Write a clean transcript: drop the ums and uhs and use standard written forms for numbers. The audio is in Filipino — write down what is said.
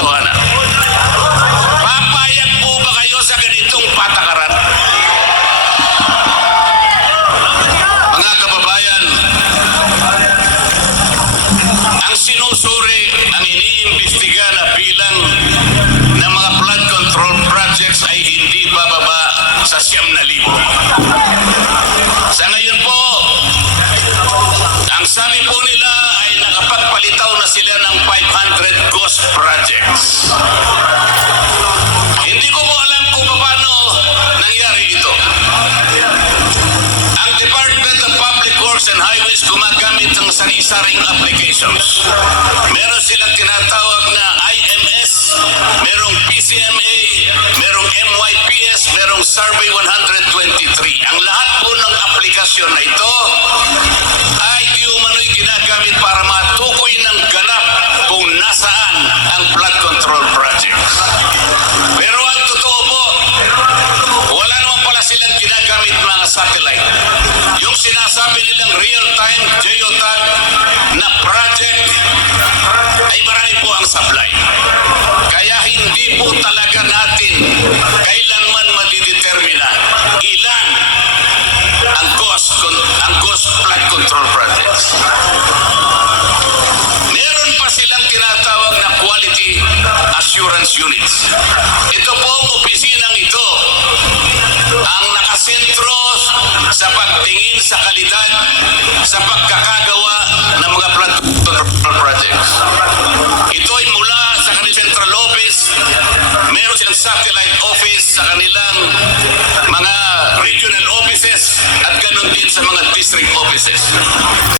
katotohanan. Papayag po ba kayo sa ganitong patakaran? Mga kababayan, ang sinusuri, ang iniimbestiga na bilang ng mga flood control projects ay hindi bababa sa 9,000. Sa ngayon po, ang sabi po nila ay nakapagpalitaw na sila ng 500 ghost projects. Hindi ko po alam kung paano nangyari ito. Ang Department of Public Works and Highways gumagamit ng sari-saring applications. Meron silang tinatawag na IMS, merong PCMA, merong MYPS, merong Survey 123. Ang lahat po ng aplikasyon na ito ay di umano'y ginagamit para matukoy ng ganap kung nasaan ang flood control projects. Pero ang totoo po, wala naman pala silang ginagamit mga satellite. Yung sinasabi nilang real-time geotag na project ay marami po ang supply. Kaya hindi po talaga natin kailanman madidetermina ilan ang ghost flood control projects. Meron pa silang tinatawag na quality assurance units. Ito po ang opisinang ito ang nakasentro sa pagtingin sa kalidad sa pagkakagawa ng mga flood control projects. Ito ay mula sa kanilang central office, meron silang satellite office sa kanilang mga regional offices at ganun din sa mga district offices.